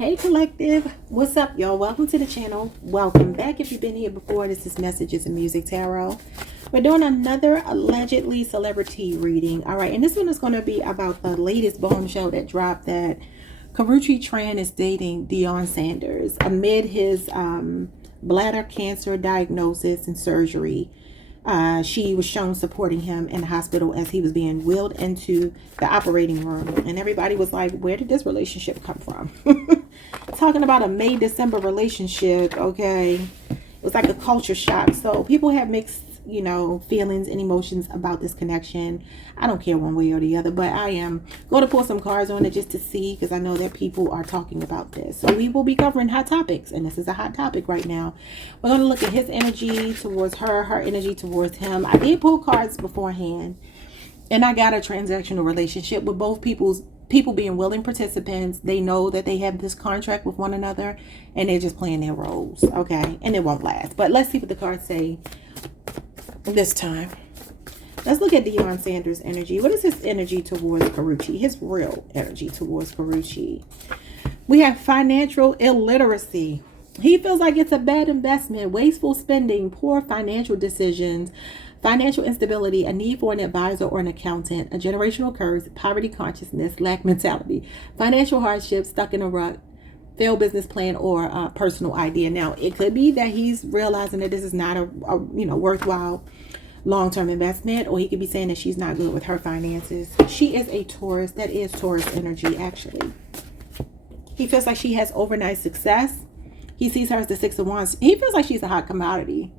Hey collective, what's up y'all? Welcome to the channel. Welcome back if you've been here before. This is Messages and Music Tarot. We're doing another allegedly celebrity reading. All right, and this one is going to be about the latest bombshell that dropped that Karrueche Tran is dating Deion Sanders amid his bladder cancer diagnosis and surgery. She was shown supporting him in the hospital as he was being wheeled into the operating room. And everybody was like, where did this relationship come from? Talking about a May-December relationship, okay? It was like a culture shock. So people have mixed, feelings and emotions about this connection. I don't care one way or the other, but I am going to pull some cards on it just to see, because I know that people are talking about this. So we will be covering hot topics, and this is a hot topic right now. We're going to look at his energy towards her, her energy towards him. I did pull cards beforehand, and I got a transactional relationship with both people being willing participants. They know that they have this contract with one another, and they're just playing their roles, okay? And it won't last. But let's see what the cards say this time. Let's look at Deion Sanders' energy. What is his energy towards Karuchi? His real energy towards Karuchi. We have financial illiteracy. He feels like it's a bad investment, wasteful spending, poor financial decisions, financial instability, a need for an advisor or an accountant, a generational curse, poverty consciousness, lack mentality, financial hardship, stuck in a rut, failed business plan, or a personal idea. Now, it could be that he's realizing that this is not a worthwhile long-term investment, or he could be saying that she's not good with her finances. She is a Taurus. That is Taurus energy, actually. He feels like she has overnight success. He sees her as the Six of Wands. He feels like she's a hot commodity.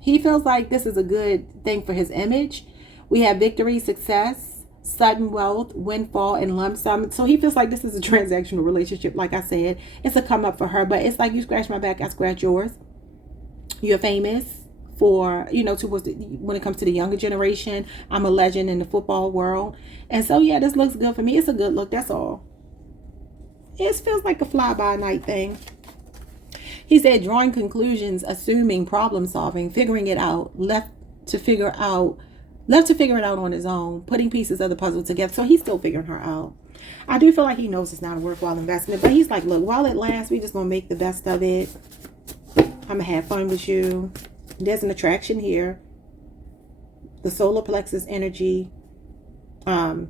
He feels like this is a good thing for his image. We have victory, success, sudden wealth, windfall, and lump sum. So he feels like this is a transactional relationship. Like I said, it's a come up for her, but it's like you scratch my back, I scratch yours. You're famous for, towards when it comes to the younger generation. I'm a legend in the football world. And so, yeah, this looks good for me. It's a good look. That's all. It feels like a fly-by-night thing. He said drawing conclusions, assuming, problem solving, figuring it out, left to figure it out on his own, putting pieces of the puzzle together. So he's still figuring her out. I do feel like he knows it's not a worthwhile investment, but he's like, look, while it lasts, we just gonna make the best of it. I'm gonna have fun with you. There's an attraction here. The solar plexus energy.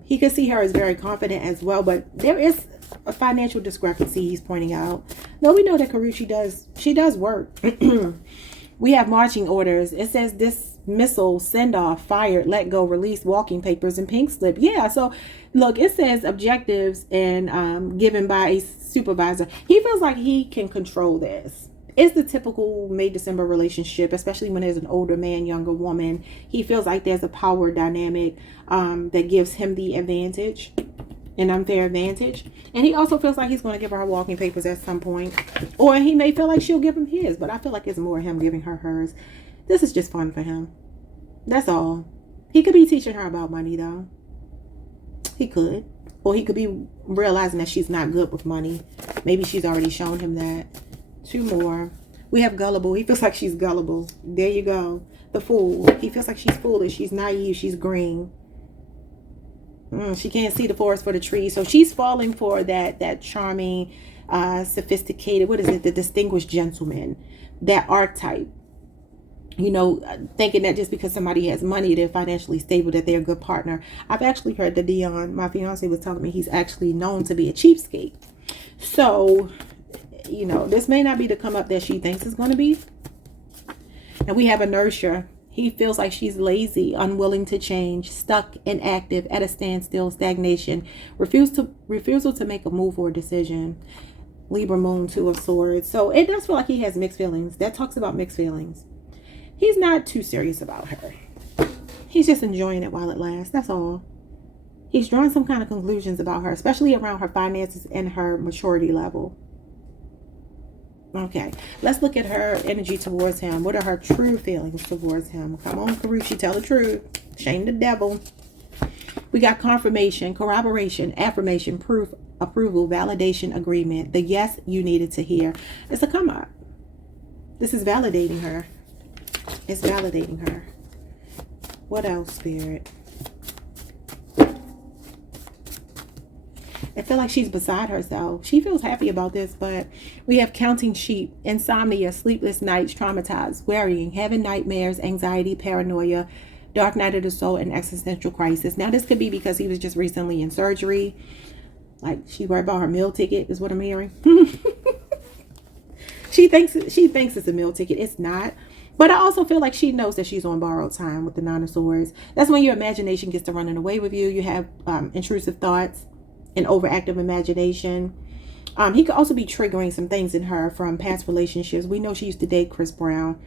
He could see her as very confident as well, but there is a financial discrepancy he's pointing out. No, we know that Karuchi does work. We have marching orders. It says dismissal, send off, fired, let go, release, walking papers, and pink slip. Yeah, so look, it says objectives and given by a supervisor. He feels like he can control this. It's the typical May-December relationship, especially when there's an older man, younger woman. He feels like there's a power dynamic that gives him the advantage, an unfair advantage. And he also feels like he's going to give her walking papers at some point. Or he may feel like she'll give him his, but I feel like it's more him giving her hers. This is just fun for him. That's all. He could be teaching her about money, though. He could. Or he could be realizing that she's not good with money. Maybe she's already shown him that. Two more. We have gullible. He feels like she's gullible. There you go. The fool. He feels like she's foolish. She's naive. She's green. She can't see the forest for the trees. So she's falling for that charming, sophisticated, what is it? The distinguished gentleman. That archetype. Thinking that just because somebody has money, they're financially stable, that they're a good partner. I've actually heard that Deion, my fiance, was telling me he's actually known to be a cheapskate. So this may not be the come up that she thinks it's going to be. And we have inertia. He feels like she's lazy, unwilling to change, stuck, inactive, at a standstill, stagnation, refusal to make a move or a decision. Libra moon, Two of Swords. So it does feel like he has mixed feelings. That talks about mixed feelings. He's not too serious about her. He's just enjoying it while it lasts. That's all. He's drawing some kind of conclusions about her, especially around her finances and her maturity level. Okay, let's look at her energy towards him. What are her true feelings towards him? Come on, Karuchi, tell the truth. Shame the devil. We got confirmation, corroboration, affirmation, proof, approval, validation, agreement. The yes you needed to hear. It's a come up. This is validating her. It's validating her. What else, Spirit? I feel like she's beside herself. She feels happy about this, but we have counting sheep, insomnia, sleepless nights, traumatized, worrying, having nightmares, anxiety, paranoia, dark night of the soul, and existential crisis. Now, this could be because he was just recently in surgery. Like, she worried about her meal ticket is what I'm hearing. She thinks it's a meal ticket. It's not. But I also feel like she knows that she's on borrowed time with the Nine of Swords. That's when your imagination gets to running away with you. You have intrusive thoughts and overactive imagination. He could also be triggering some things in her from past relationships. We know she used to date Chris Brown,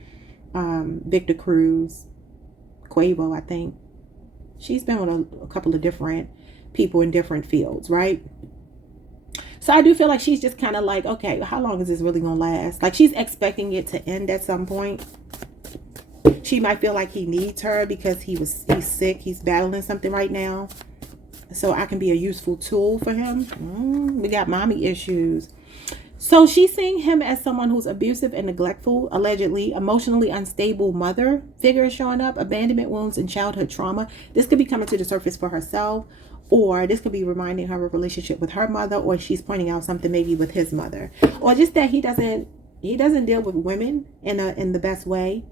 Victor Cruz, Quavo, I think. She's been with a couple of different people in different fields, right? So I do feel like she's just kind of like, okay, how long is this really going to last? Like, she's expecting it to end at some point. She might feel like he needs her because he's sick. He's battling something right now. So I can be a useful tool for him. We got mommy issues. So she's seeing him as someone who's abusive and neglectful, allegedly, emotionally unstable mother figure showing up, abandonment wounds and childhood trauma. This could be coming to the surface for herself, or this could be reminding her of a relationship with her mother, or she's pointing out something maybe with his mother, or just that he doesn't deal with women in the best way.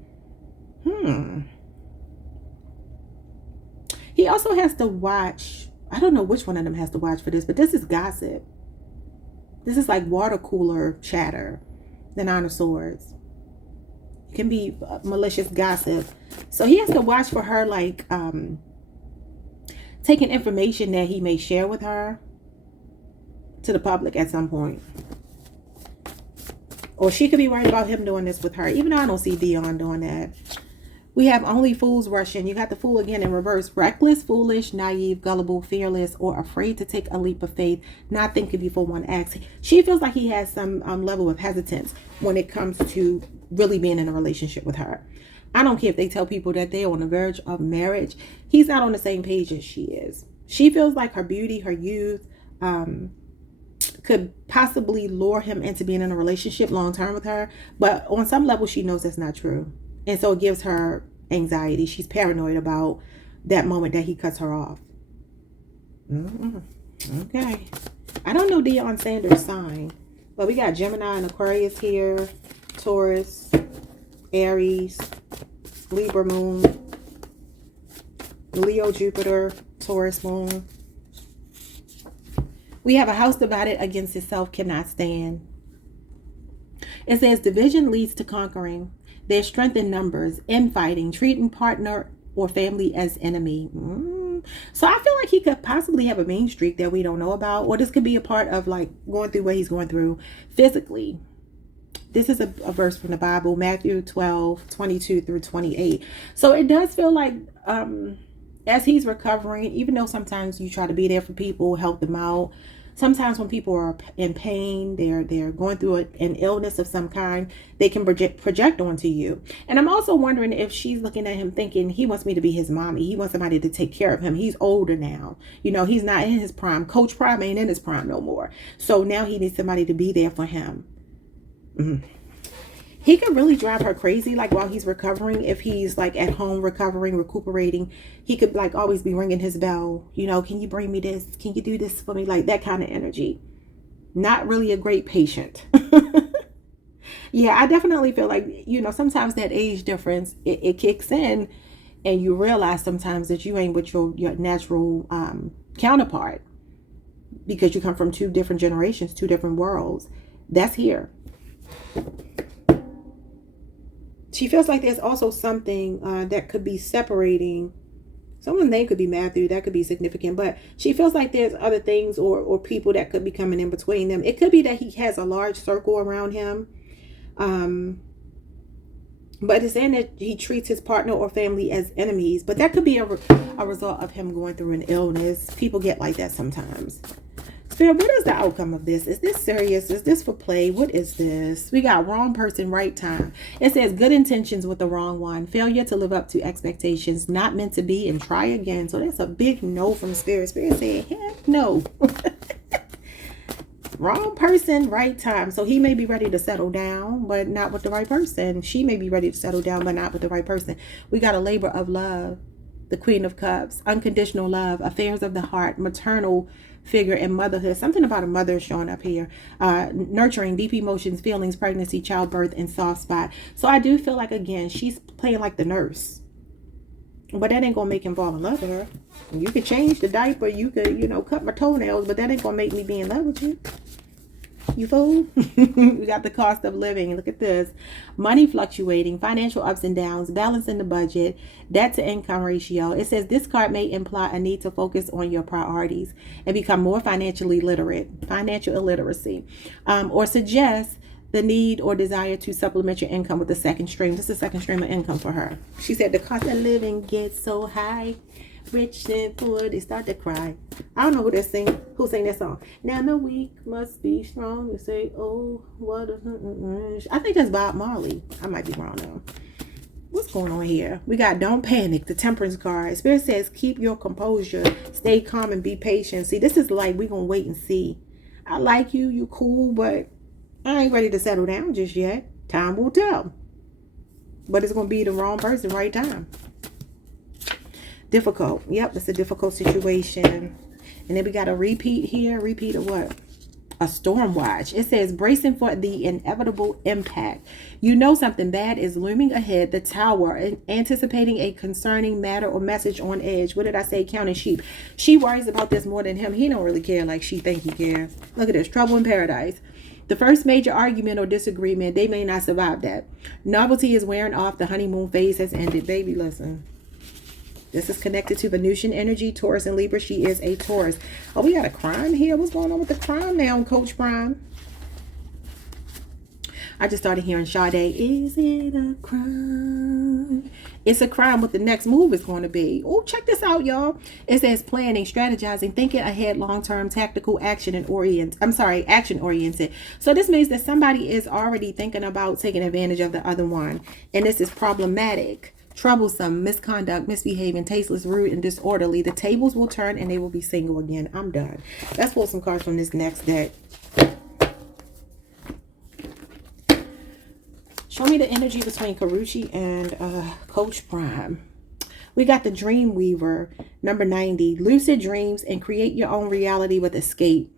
He also has to watch. I don't know which one of them has to watch for this, but this is gossip. This is like water cooler chatter. The Nine of Swords. It can be malicious gossip. So he has to watch for her, like taking information that he may share with her to the public at some point. Or she could be worried about him doing this with her, even though I don't see Deion doing that. We have only fools rushing. You got the fool again in reverse. Reckless, foolish, naive, gullible, fearless, or afraid to take a leap of faith, not thinking before one acts. She feels like he has some level of hesitance when it comes to really being in a relationship with her. I don't care if they tell people that they're on the verge of marriage. He's not on the same page as she is. She feels like her beauty, her youth, could possibly lure him into being in a relationship long term with her. But on some level, she knows that's not true. And so it gives her anxiety. She's paranoid about that moment that he cuts her off. Okay. I don't know Deion Sanders' sign, but we got Gemini and Aquarius here, Taurus, Aries, Libra moon, Leo Jupiter, Taurus moon. We have a house divided against itself cannot stand. It says division leads to conquering. There's strength in numbers, infighting, treating partner or family as enemy. So I feel like he could possibly have a mean streak that we don't know about. Or this could be a part of like going through what he's going through physically. This is a verse from the Bible, Matthew 12:22-28. So it does feel like as he's recovering, even though sometimes you try to be there for people, help them out. Sometimes when people are in pain, they're going through an illness of some kind, they can project onto you. And I'm also wondering if she's looking at him thinking, he wants me to be his mommy. He wants somebody to take care of him. He's older now. You know, he's not in his prime. Coach Prime ain't in his prime no more. So now he needs somebody to be there for him. He could really drive her crazy, like while he's recovering. If he's like at home recovering, recuperating, he could like always be ringing his bell. You know, can you bring me this? Can you do this for me? Like that kind of energy. Not really a great patient. Yeah, I definitely feel like, you know, sometimes that age difference, it kicks in and you realize sometimes that you ain't with your natural counterpart because you come from two different generations, two different worlds. That's here. She feels like there's also something that could be separating. Someone's name could be Matthew. That could be significant. But she feels like there's other things or people that could be coming in between them. It could be that he has a large circle around him. But it's saying that he treats his partner or family as enemies. But that could be a result of him going through an illness. People get like that sometimes. Spirit, what is the outcome of this? Is this serious? Is this for play? What is this? We got wrong person, right time. It says good intentions with the wrong one. Failure to live up to expectations. Not meant to be and try again. So that's a big no from Spirit. Spirit said, heck no. Wrong person, right time. So he may be ready to settle down, but not with the right person. She may be ready to settle down, but not with the right person. We got a labor of love. the Queen of Cups, unconditional love, affairs of the heart, maternal figure, and motherhood. Something about a mother showing up here. Nurturing, deep emotions, feelings, pregnancy, childbirth, and soft spot. So I do feel like, again, she's playing like the nurse. But that ain't going to make him fall in love with her. You could change the diaper. You could, you know, cut my toenails. But that ain't going to make me be in love with you. You fool. We got the cost of living. Look at this. Money fluctuating, financial ups and downs, balancing the budget, debt to income ratio. It says this card may imply a need to focus on your priorities and become more financially literate, financial illiteracy, or suggest the need or desire to supplement your income with a second stream. This is a second stream of income for her. She said the cost of living gets so high. Rich and poor, they start to cry. I don't know who sang that song. Now the weak must be strong. You say, oh, what a... I think that's Bob Marley. I might be wrong though. What's going on here? We got don't panic, the temperance card. Spirit says keep your composure, stay calm and be patient. See, this is like we're gonna wait and see. I like you, you cool, but I ain't ready to settle down just yet. Time will tell. But it's gonna be the wrong person, right time. Difficult. Yep, it's a difficult situation. And then we got a repeat here. Repeat of what? A storm watch. It says bracing for the inevitable impact. You know something bad is looming ahead. The tower, anticipating a concerning matter or message on edge. What did I say? Counting sheep. She worries about this more than him. He don't really care like she think he cares. Look at this. Trouble in paradise. The first major argument or disagreement, they may not survive that. Novelty is wearing off. The honeymoon phase has ended. Baby, listen. This is connected to Venusian energy, Taurus and Libra. She is a Taurus. Oh, we got a crime here. What's going on with the crime now, Coach Prime? I just started hearing Sade. Is it a crime? It's a crime. What the next move is going to be. Oh, check this out, y'all. It says planning, strategizing, thinking ahead, long-term, tactical, action oriented. So this means that somebody is already thinking about taking advantage of the other one. And this is problematic. Troublesome, misconduct, misbehaving, tasteless, rude, and disorderly. The tables will turn and they will be single again. I'm done. Let's pull some cards from this next deck. Show me the energy between Karuchi and Coach Prime. We got the Dream Weaver, number 90. Lucid dreams and create your own reality with escape.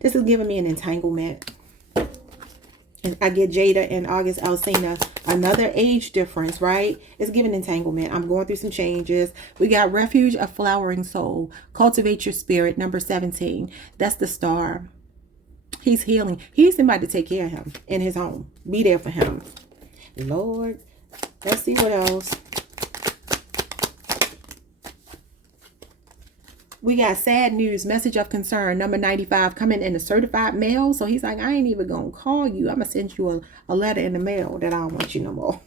This is giving me an entanglement. And I get Jada and August Alsina. Another age difference, right? It's giving entanglement. I'm going through some changes. We got refuge, a flowering soul. Cultivate your spirit, number 17. That's the star. He's healing. He's somebody to take care of him in his home. Be there for him. Lord, let's see what else. We got sad news, message of concern, number 95, coming in a certified mail. So he's like, I ain't even going to call you. I'm going to send you a letter in the mail that I don't want you no more.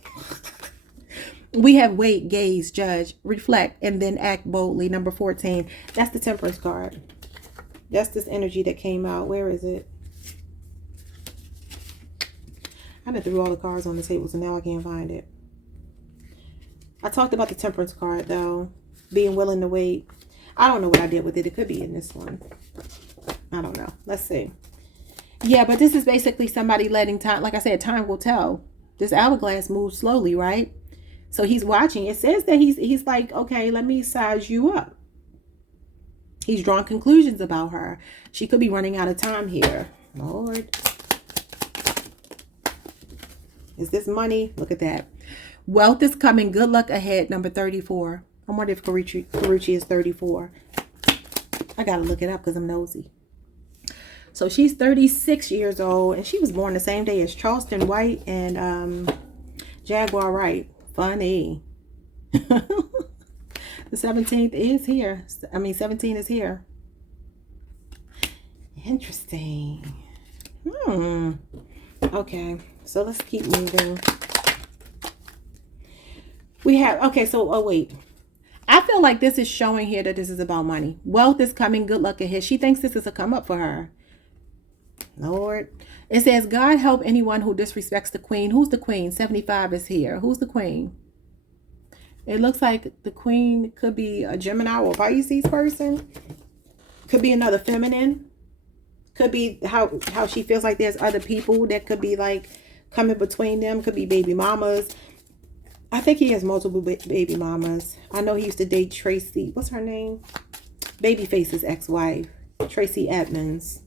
We have wait, gaze, judge, reflect, and then act boldly, number 14. That's the Temperance card. That's this energy that came out. Where is it? I done threw all the cards on the table, so now I can't find it. I talked about the Temperance card, though. Being willing to wait. I don't know what I did with it. It could be in this one. I don't know. Let's see. Yeah, but this is basically somebody letting time. Like I said, time will tell. This hourglass moves slowly, right? So he's watching. It says that he's like, okay, let me size you up. He's drawn conclusions about her. She could be running out of time here. Lord. Is this money? Look at that. Wealth is coming. Good luck ahead. Number 34. I wonder if Karuchi is 34. I got to look it up because I'm nosy. So she's 36 years old. And she was born the same day as Charleston White and Jaguar Wright. Funny. The 17th is here. 17 is here. Interesting. Okay. So let's keep moving. We have, okay, so, oh, wait. I feel like this is showing here that this is about money. Wealth is coming. Good luck ahead. She thinks this is a come up for her. Lord. It says, God help anyone who disrespects the queen. Who's the queen? 75 is here. Who's the queen? It looks like the queen could be a Gemini or Pisces person. Could be another feminine. Could be how she feels like there's other people that could be like coming between them. Could be baby mamas. I think he has multiple baby mamas. I know he used to date Tracy. What's her name? Babyface's ex-wife, Tracy Edmonds.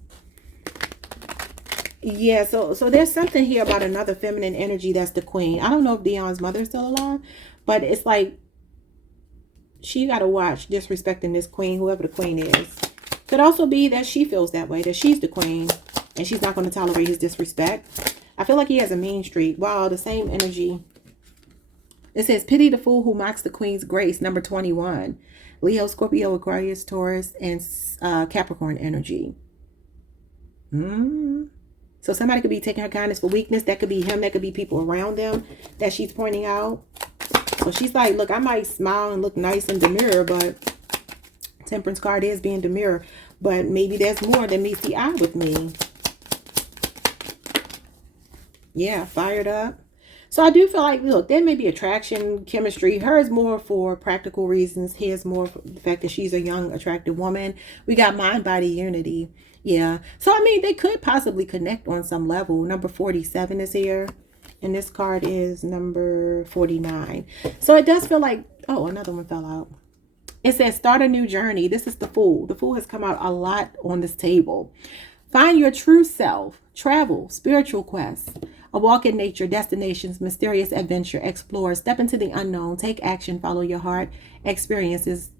Yeah, so there's something here about another feminine energy that's the queen. I don't know if Deion's mother is still alive, but it's like she got to watch disrespecting this queen, whoever the queen is. Could also be that she feels that way, that she's the queen and she's not going to tolerate his disrespect. I feel like he has a mean streak. Wow, the same energy. It says, pity the fool who mocks the queen's grace, number 21. Leo, Scorpio, Aquarius, Taurus, and Capricorn energy. So somebody could be taking her kindness for weakness. That could be him. That could be people around them that she's pointing out. So she's like, look, I might smile and look nice and demure, but Temperance card is being demure. But maybe there's more than meets the eye with me. Yeah, fired up. So I do feel like, look, there may be attraction, chemistry. Hers more for practical reasons. His more for the fact that she's a young, attractive woman. We got mind-body unity. Yeah. So, I mean, they could possibly connect on some level. Number 47 is here. And this card is number 49. So it does feel like, oh, another one fell out. It says, start a new journey. This is the Fool. The Fool has come out a lot on this table. Find your true self. Travel. Spiritual quests. A walk in nature. Destinations. Mysterious adventure. Explore. Step into the unknown. Take action. Follow your heart. Experiences.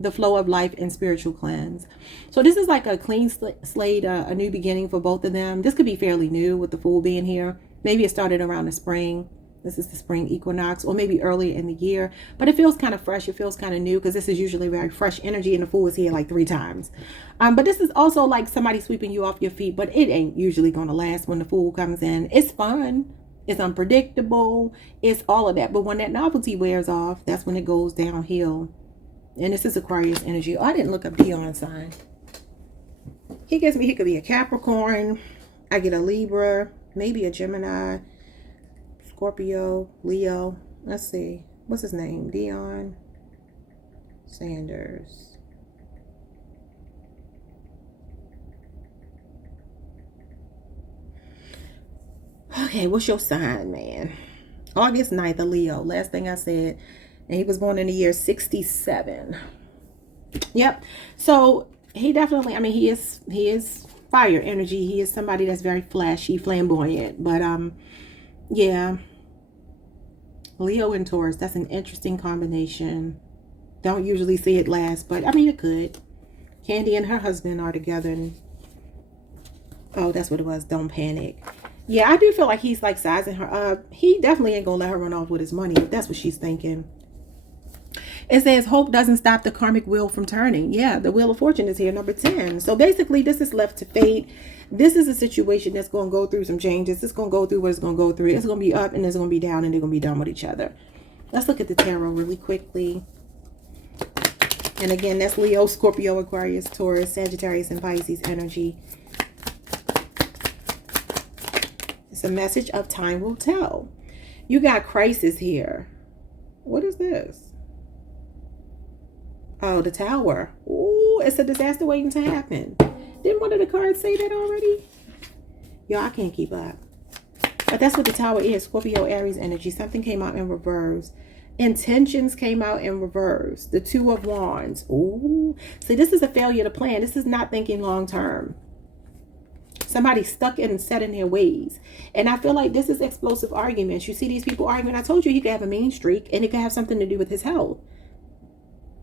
The flow of life and spiritual cleanse. So this is like a clean slate, a new beginning for both of them. This could be fairly new with the Fool being here. Maybe it started around the spring. This is the spring equinox, or maybe earlier in the year. But it feels kind of fresh. It feels kind of new because this is usually very fresh energy, and the Fool is here like 3 times. But this is also like somebody sweeping you off your feet, but it ain't usually going to last when the Fool comes in. It's fun. It's unpredictable. It's all of that. But when that novelty wears off, that's when it goes downhill. And this is Aquarius energy. Oh, I didn't look up Deion sign. He gives me, he could be a Capricorn. I get a Libra, maybe a Gemini, Scorpio, Leo. Let's see. What's his name? Deion Sanders. Okay, what's your sign, man? August 9th, a Leo. Last thing I said. And he was born in the year 67. Yep. So he definitely, I mean, he is fire energy. He is somebody that's very flashy, flamboyant. But yeah. Leo and Taurus, that's an interesting combination. Don't usually see it last, but I mean, it could. Candy and her husband are together. And, oh, that's what it was. Don't panic. Yeah, I do feel like he's like sizing her up. He definitely ain't gonna let her run off with his money if that's what she's thinking. It says, hope doesn't stop the karmic wheel from turning. Yeah, the Wheel of Fortune is here, number 10. So basically, this is left to fate. This is a situation that's going to go through some changes. It's going to go through what it's going to go through. It's going to be up and it's going to be down, and they're going to be done with each other. Let's look at the tarot really quickly. And again, that's Leo, Scorpio, Aquarius, Taurus, Sagittarius, and Pisces energy. It's a message of time will tell. You got crisis here. What is this? Oh, the Tower. Ooh, it's a disaster waiting to happen. Didn't one of the cards say that already? Yo, I can't keep up. But that's what the Tower is. Scorpio, Aries energy. Something came out in reverse. Intentions came out in reverse. The 2 of Wands. Ooh. See, this is a failure to plan. This is not thinking long term. Somebody's stuck and set in their ways. And I feel like this is explosive arguments. You see these people arguing. I told you he could have a mean streak, and it could have something to do with his health.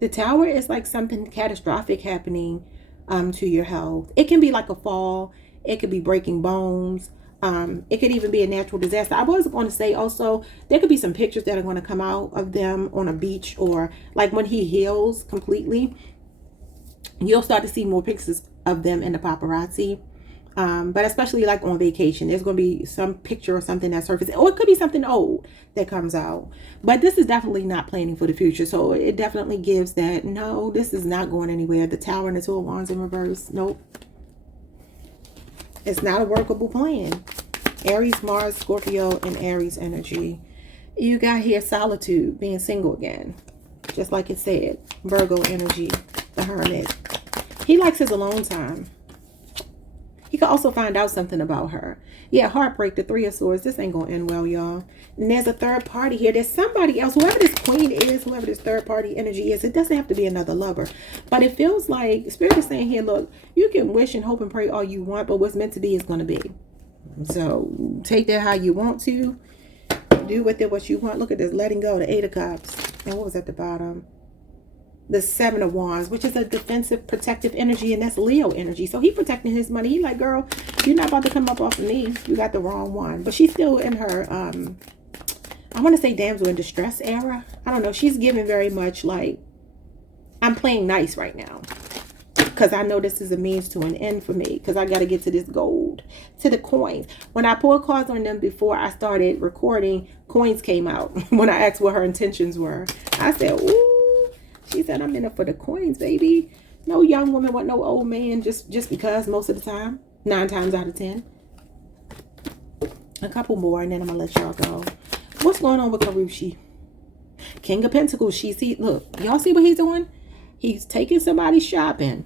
The Tower is like something catastrophic happening to your health. It can be like a fall. It could be breaking bones. It could even be a natural disaster. I was going to say also, there could be some pictures that are going to come out of them on a beach, or like when he heals completely, you'll start to see more pictures of them in the paparazzi. But especially like on vacation, there's going to be some picture or something that surfaces, or it could be something old that comes out. But this is definitely not planning for the future. So it definitely gives that, no, this is not going anywhere. The Tower and the 2 of Wands in reverse. Nope. It's not a workable plan. Aries, Mars, Scorpio, and Aries energy. You got here solitude, being single again. Just like it said. Virgo energy, the Hermit. He likes his alone time. He could also find out something about her. Yeah, heartbreak, the Three of Swords. This ain't going to end well, y'all. And there's a third party here. There's somebody else. Whoever this queen is, whoever this third party energy is, it doesn't have to be another lover. But it feels like Spirit is saying here, look, you can wish and hope and pray all you want, but what's meant to be is going to be. So take that how you want to. Do with it what you want. Look at this. Letting go. The Eight of Cups. And what was at the bottom? The Seven of Wands, which is a defensive, protective energy, and that's Leo energy. So he protecting his money. He like, girl, you're not about to come up off of me. You got the wrong one. But she's still in her, I want to say damsel in distress era. I don't know. She's giving very much like, I'm playing nice right now. Because I know this is a means to an end for me. Because I got to get to this gold, to the coins. When I pulled cards on them before I started recording, coins came out. When I asked what her intentions were, I said, ooh. She said, I'm in it for the coins, baby. No young woman want no old man just because most of the time. 9 times out of 10. A couple more and then I'm going to let y'all go. What's going on with Karuchi? King of Pentacles. Look, y'all see what he's doing? He's taking somebody shopping.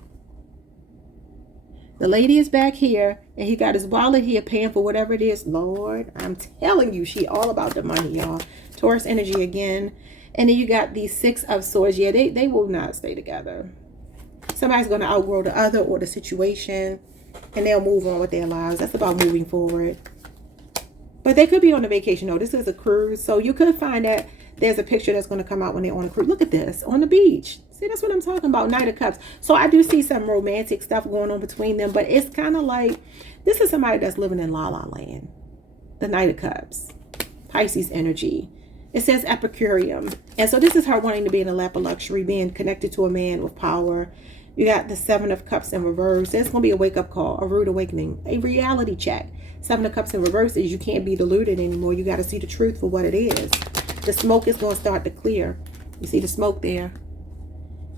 The lady is back here and he got his wallet here paying for whatever it is. Lord, I'm telling you, she all about the money, y'all. Taurus energy again. And then you got these Six of Swords. Yeah, they will not stay together. Somebody's going to outgrow the other or the situation. And they'll move on with their lives. That's about moving forward. But they could be on a vacation. No, this is a cruise. So you could find that there's a picture that's going to come out when they're on a cruise. Look at this. On the beach. See, that's what I'm talking about. Knight of Cups. So I do see some romantic stuff going on between them. But it's kind of like, this is somebody that's living in La La Land. The Knight of Cups. Pisces energy. It says Epicurean. And so this is her wanting to be in a lap of luxury, being connected to a man with power. You got the Seven of Cups in reverse. There's going to be a wake-up call, a rude awakening, a reality check. Seven of Cups in reverse is you can't be deluded anymore. You got to see the truth for what it is. The smoke is going to start to clear. You see the smoke there?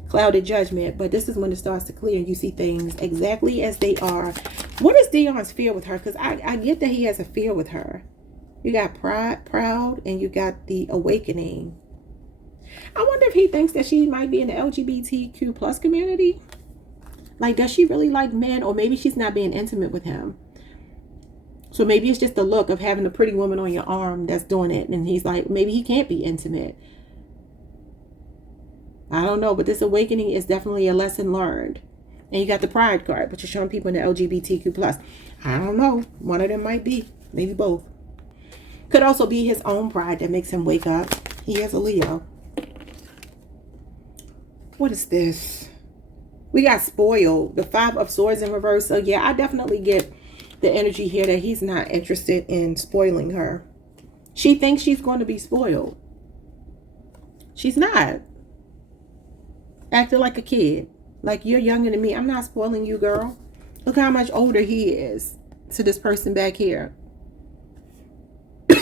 Clouded judgment. But this is when it starts to clear and you see things exactly as they are. What is Deion's fear with her? Because I get that he has a fear with her. You got proud, and you got the awakening. I wonder if he thinks that she might be in the LGBTQ plus community. Like, does she really like men? Or maybe she's not being intimate with him. So maybe it's just the look of having a pretty woman on your arm that's doing it. And he's like, maybe he can't be intimate. I don't know. But this awakening is definitely a lesson learned. And you got the pride card, but you're showing people in the LGBTQ plus. I don't know. One of them might be. Maybe both. Could also be his own pride that makes him wake up. He is a Leo. What is this? We got spoiled. The Five of Swords in reverse. So yeah, I definitely get the energy here that he's not interested in spoiling her. She thinks she's going to be spoiled. She's not. Acting like a kid. Like, you're younger than me. I'm not spoiling you, girl. Look how much older he is to this person back here.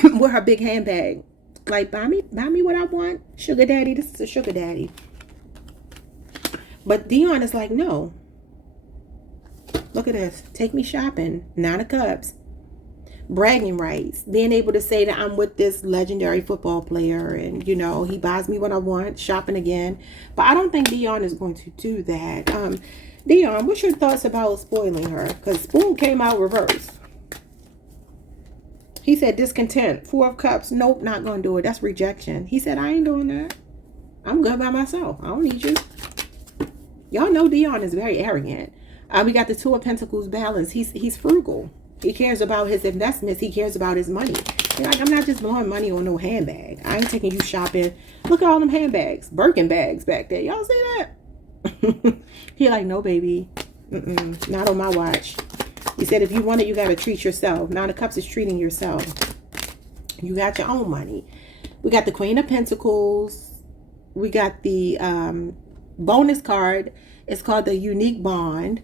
With her big handbag. Like, buy me what I want. Sugar daddy. This is a sugar daddy. But Deion is like, no. Look at this. Take me shopping. 9 of Cups. Bragging rights. Being able to say that I'm with this legendary football player. And, you know, he buys me what I want. Shopping again. But I don't think Deion is going to do that. Deion, what's your thoughts about spoiling her? Because Spoon came out reverse. He said discontent. 4 of Cups. Nope, not going to do it. That's rejection. He said, I ain't doing that. I'm good by myself. I don't need you. Y'all know Deion is very arrogant. We got the 2 of Pentacles balance. He's frugal. He cares about his investments. He cares about his money. You're like, I'm not just blowing money on no handbag. I ain't taking you shopping. Look at all them handbags. Birkin bags back there. Y'all see that? He like, no, baby. Not on my watch. He said, if you want it, you got to treat yourself. 9 of Cups is treating yourself. You got your own money. We got the Queen of Pentacles. We got the bonus card. It's called the Unique Bond.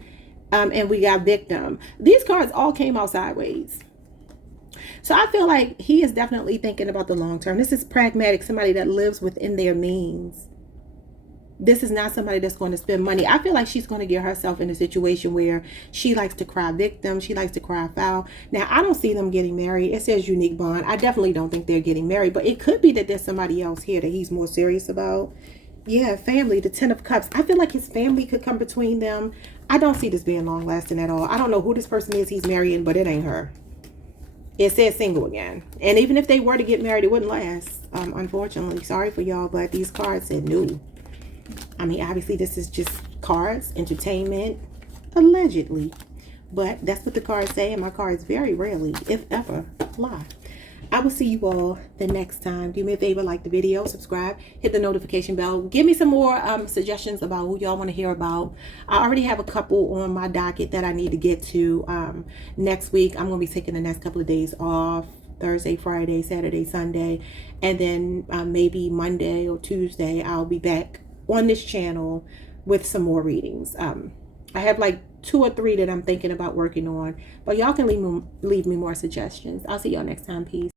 And we got Victim. These cards all came out sideways. So I feel like he is definitely thinking about the long term. This is pragmatic. Somebody that lives within their means. This is not somebody that's going to spend money. I feel like she's going to get herself in a situation where she likes to cry victim. She likes to cry foul. Now, I don't see them getting married. It says Unique Bond. I definitely don't think they're getting married. But it could be that there's somebody else here that he's more serious about. Yeah, family, the 10 of Cups. I feel like his family could come between them. I don't see this being long lasting at all. I don't know who this person is he's marrying, but it ain't her. it says single again. And even if they were to get married, it wouldn't last. Unfortunately, sorry for y'all, but these cards said no. I mean, obviously, this is just cards, entertainment, allegedly. But that's what the cards say, and my cards very rarely, if ever, lie. I will see you all the next time. Do me a favor, like the video, subscribe, hit the notification bell. Give me some more suggestions about who y'all want to hear about. I already have a couple on my docket that I need to get to next week. I'm going to be taking the next couple of days off. Thursday, Friday, Saturday, Sunday, and then maybe Monday or Tuesday I'll be back on this channel with some more readings. I have like 2 or 3 that I'm thinking about working on, but y'all can leave me more suggestions. I'll see y'all next time. Peace.